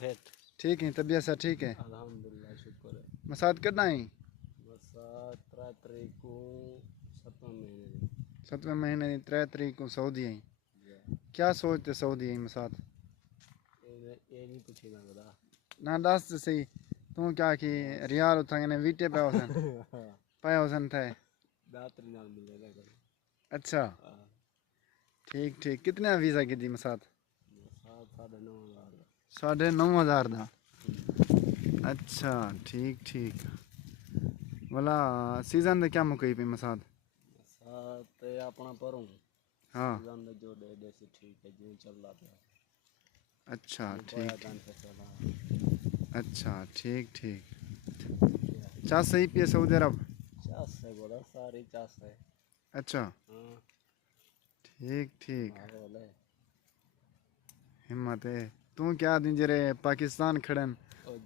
Fit ठीक है तबीयत से ठीक है अल्हम्दुलिल्लाह शुक्र है मसाद करना ही मसाद 3 तारीख को 7वें महीने की 3 तारीख को सऊदी आई क्या सोचते सऊदी आई मसाद ये नहीं पूछी ना बता ना दस सही तू क्या कि रियाल उठाने वीटे पे होसन पाए होसन थे दातरी नाल मिलेगा कल अच्छा ठीक ठीक कितने वीज़ा की दी मसाद मसाद 9,500 दा अच्छा ठीक ठीक वाला सीजन दे क्या मुकई पे मसाद मसाद ते अपना परों हाँ सीजन दे जो दे से ठीक है जो चल रहा है अच्छा ठीक चला अच्छा ठीक ठीक चास सही पिए सऊदी अरब चास है बोला सारी चास है अच्छा हां ठीक ठीक बोले हिम्मत है तू क्या दिन जरे पाकिस्तान खड़न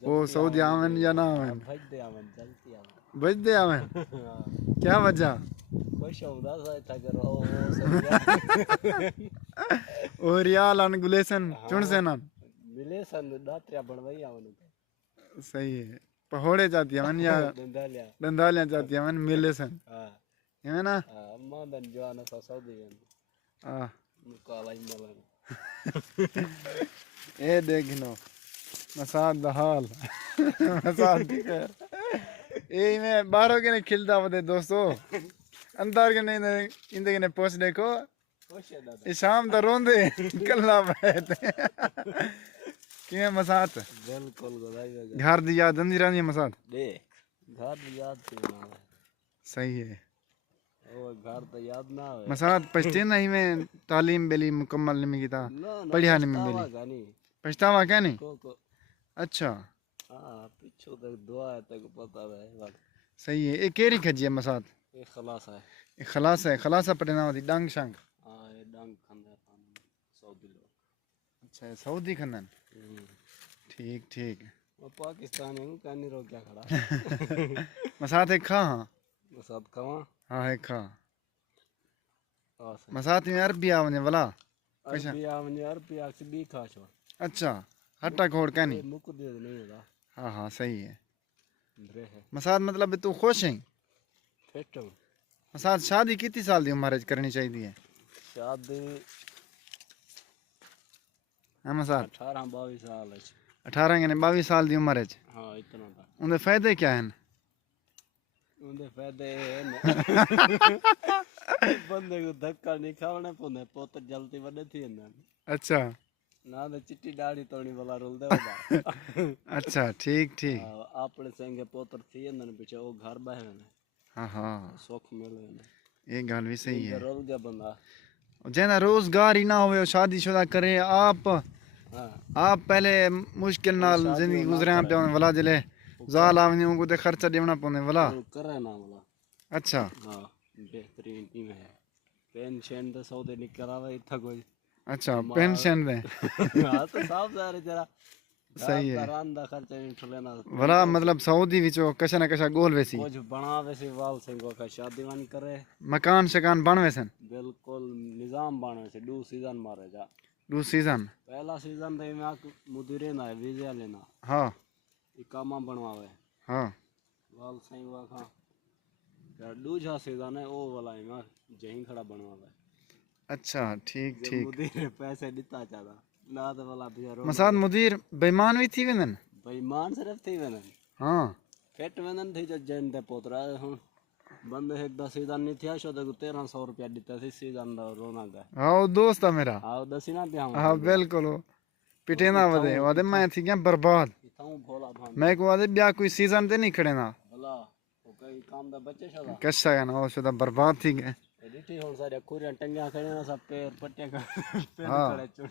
वो सऊदी आवन या ना आवन भज दे आवन जल्दी आवन बज दे आवन क्या वजह खुश होदा सा था करो ओ रियाल अन गुलेसन चुन से ना मिले सन दात्रिया बनवाई आवन सही है पहोड़े जाती है मन या दंदालियां जाती है मन मिले सन हां है ना अम्मा दन जवान सा सऊदी आ मुकाला इमलन ए देख लो मसाद दा हाल मसाद दी खैर ए मैं बाहरों के ने खिलदा वदे दोस्तों अंदर के ने इंदे के ने पोस्ट देखो खुश है दादा ये शाम दा रोंदे कल्ला बैठे कि मसाद बिल्कुल गोदाई घर दी याद अंदी रहनी मसाद देख घर दी याद थी ना सही है ओ घर तो याद ना आवे मसाद पछते नहीं में तालीम बेली मुकम्मल नहीं की था पढ़िया नहीं में बेली पछतावा क्या नहीं को अच्छा हां पीछे तक दुआ है तक पता है सही है ये केरी खजिए मसाद ये खलास है ये खलासा पढ़ना होती डांग शांग हां ये डांग खंदा सऊदी लोग अच्छा सऊदी खंदन ठीक ठीक वो पाकिस्तान है कानी रो क्या खड़ा मसाद एक खा हाँ मसाद खावा हाँ एक खा हां मसाद में अरबी आवने वाला कैसा अरबी आवनी अरबी से भी खाशो अच्छा हट्टा खोड़ क्या नहीं मुक दे नहीं होता हाँ हाँ सही है रे है मसाद मतलब तू खुश है फिट हूं मसाद शादी कितनी साल की उम्र करनी चाहिए शादी हाँ मसाद 18-22 साल है 18 यानी 22 साल की उम्र है हां इतना था उनके फायदे क्या हैं उनके फायदे है बंदे को धक्का नहीं खावने पौंदे पुत्र जल्दी वडे थी ना अच्छा ना तो चिट्टी दाढ़ी तोड़ी वाला रोल दे होगा अच्छा ठीक ठीक आपने संगे पुत्र थी ना पीछे वो घर बाहर ने हाँ हाँ सुख मिले ने ये गल भी सही है रोल गया बंदा जना रोजगार ही ना हो शादीशुदा करे आप पहले मुश्किल नाल जिंदगी गुजरे पे वाला जले जाल आवनी उनको ते खर्चा देना पौने वाला करे ना वाला अच्छा हां बेहतरीन टीम है पेंशन तो सौदे निकलावे इथा कोई अच्छा पेंशन दे हां तो साफ सारे जरा सही है रांदा खर्चा नहीं ठलेना वाला मतलब सऊदी विचो कशा ना कशा गोल वैसी कुछ बनावे से वाल सिंह का शादी वन करे मकान शकान बनवे सन बिल्कुल निजाम बनवे से दो सीजन मारे जा दो सीजन पहला सीजन दे में मुदीरे ना वीजा लेना हाँ इकामा बनवावे हाँ वाल सिंह का यार दूसरा सीजन है ओ वाला में जहीं खड़ा बनवावे अच्छा ठीक ठीक मुदीर पैसे दिता चाहता ना तो वाला बेचारो मसाद मुदीर बेईमान भी थी वेंदन बेईमान सिर्फ थी वेंदन हाँ फिट वेंदन थी जो जैन दे पोतरा हूं बंदे एक 10 सीजन नहीं थिया शो तो 1300 रुपया दिता थी सीजन दा रोना का हाँ दोस्त है मेरा हां दसी ना पे हाँ बिल्कुल पिटे ना वदे मैं थी क्या बर्बाद इथाऊ भोला भान मैं को वदे ब्याह कोई सीजन ते नहीं खड़े ना भला ओ कई काम दा बच्चे शदा कशा है ना वो शुदा बर्बाद थी गए एडिटी होन सारे कुरियन टंगिया खड़े ना सब पैर पट्टियां का पैर हाँ। खड़े चुन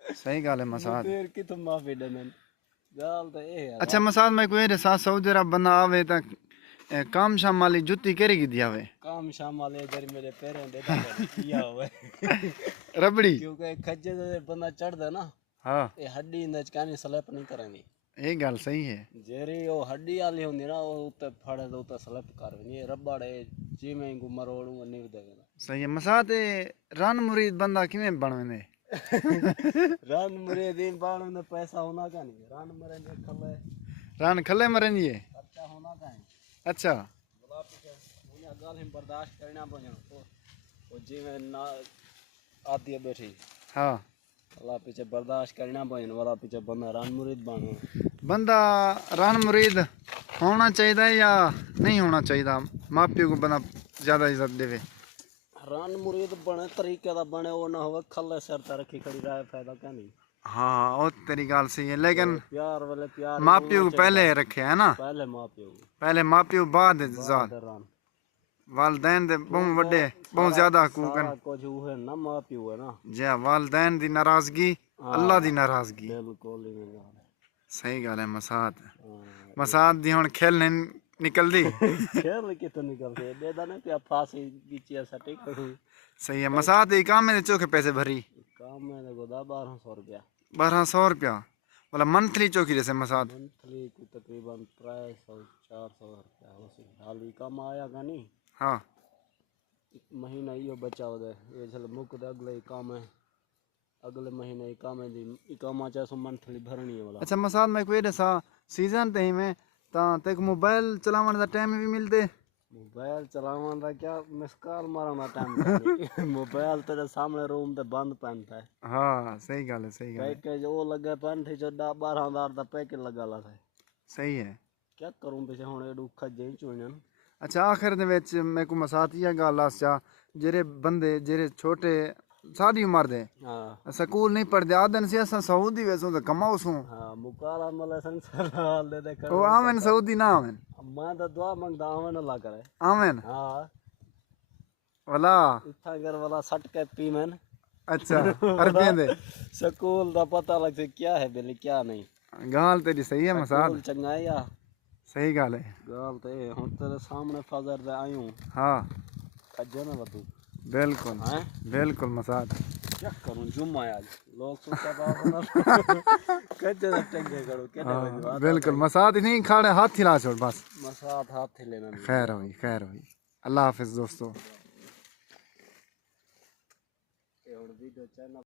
सही गाल है मसाद पैर की तो माफी देनन गाल तो ए है अच्छा मसाद मैं कोई रे साथ सऊदी अरब बंदा आवे तक काम शाम वाली जुत्ती केरी की दिया वे काम शाम शाम वाले जरी मेरे पैरों दे किया हुआ रबड़ी क्योंकि खज्जे ते बंदा चढ़दा ना हाँ ये हड्डी इंदे च कहनी स्लिप नहीं करेंदी ये गल सही है जेरी वो हड्डी वाली होंदी ना वो उत्ते फड़े तो उत्ते स्लिप कर ये रबड़ है जिवें को मरोड़ू नहीं देगा सही है मसाद रन मुरीद बंदा किवें बनवेंदे रन मरे दिन बाण में पैसा होना का नहीं रन मरे दे खले रन खले मरेंदी है खर्चा होना का है अच्छा बोला पीछे उन्हें गल हम बर्दाश्त करना पड़ना तो वो जिवें ना आती बैठी हाँ वाला पीछे बर्दाश्त करना पड़ना वाला पीछे बंदा रन मुरीद बनो बंदा रन मुरीद होना चाहिए या नहीं होना चाहिए माँ प्यो को बंदा ज्यादा इज्जत देवे रन मुरीद बने तरीके दा बने वो ना हो खले सिर ते रखी खड़ी रहे फायदा क्या नहीं हाँ वो तेरी गल सही है लेकिन प्यार वाले प्यार माँ प्यो को पहले रखे है ना पहले माँ प्यो पहले माँ प्यो बाद जात रन वालदैन दे बहुत बड़े बहुत ज्यादा हकूकन कुछ है ना माँ प्यो है ना जे वालदैन दी नाराजगी अल्लाह दी नाराजगी बिल्कुल ही नहीं सही गल है मसाद मसाद दी हुन खेलने निकलदी खेल कितने निकलते बेदा ने पे फांसी बीचिया सटी करू सही है मसाद ई काम में चोखे पैसे भरी काम में ने गोदा 1200 रुपया 1200 रुपया मतलब मंथली चौकी जैसे मसाद मंथली को तकरीबन 300 400 रुपया हो सी हाल ही काम आया का नहीं हाँ महीना यो बचा हो दे ये चल मुक दे अगले ही काम है अगले महीने ही काम है दी काम आचा सो मंथली भरनी है वाला अच्छा मसाद मैं कोई दसा सीजन ते में ता तेक मोबाइल चलावन दा टाइम भी मिलदे मोबाइल चलावन दा क्या मिस कॉल मारन दा टाइम मोबाइल तेरे सामने रूम ते बंद पड़ता है हाँ सही गल है सही गल है पैकेज वो लगे पन थी जो 12,000 दा पैकेज लगा ला था सही है क्या करूं पीछे हुन एडू खजे चुनन अच्छा आखिर दे विच मैं को मसाद या गल आसा जेरे बंदे जेरे छोटे सारी उम्र दे हां स्कूल नहीं पढ़दे आदन से असा सऊदी वेसो तो कमाओसू हां मुकाला मले संसार हाल दे कर ओ आवन सऊदी ना आवन मैं तो दुआ मंगदा आवन अल्लाह करे आवन हां वाला इथा घर वाला सट के पीमन अच्छा अरबियन दे स्कूल दा पता लग से क्या है बेली क्या नहीं गाल तेरी सही है मसाद स्कूल चंगा है या सही गल है गाल ते हुन तेरे सामने फजर दे आयूं हाँ खजे ना बतू बिल्कुल हैं बिल्कुल मसाद क्या करूं जुम्मा आज लोग सोचा बाबा कच्चे टंगे करो क्या हाँ, बिल्कुल मसाद ही नहीं खाड़े हाथ हिला छोड़ बस मसाद हाथ ही लेना नहीं खैर हुई अल्लाह हाफिज दोस्तों ये वीडियो चैनल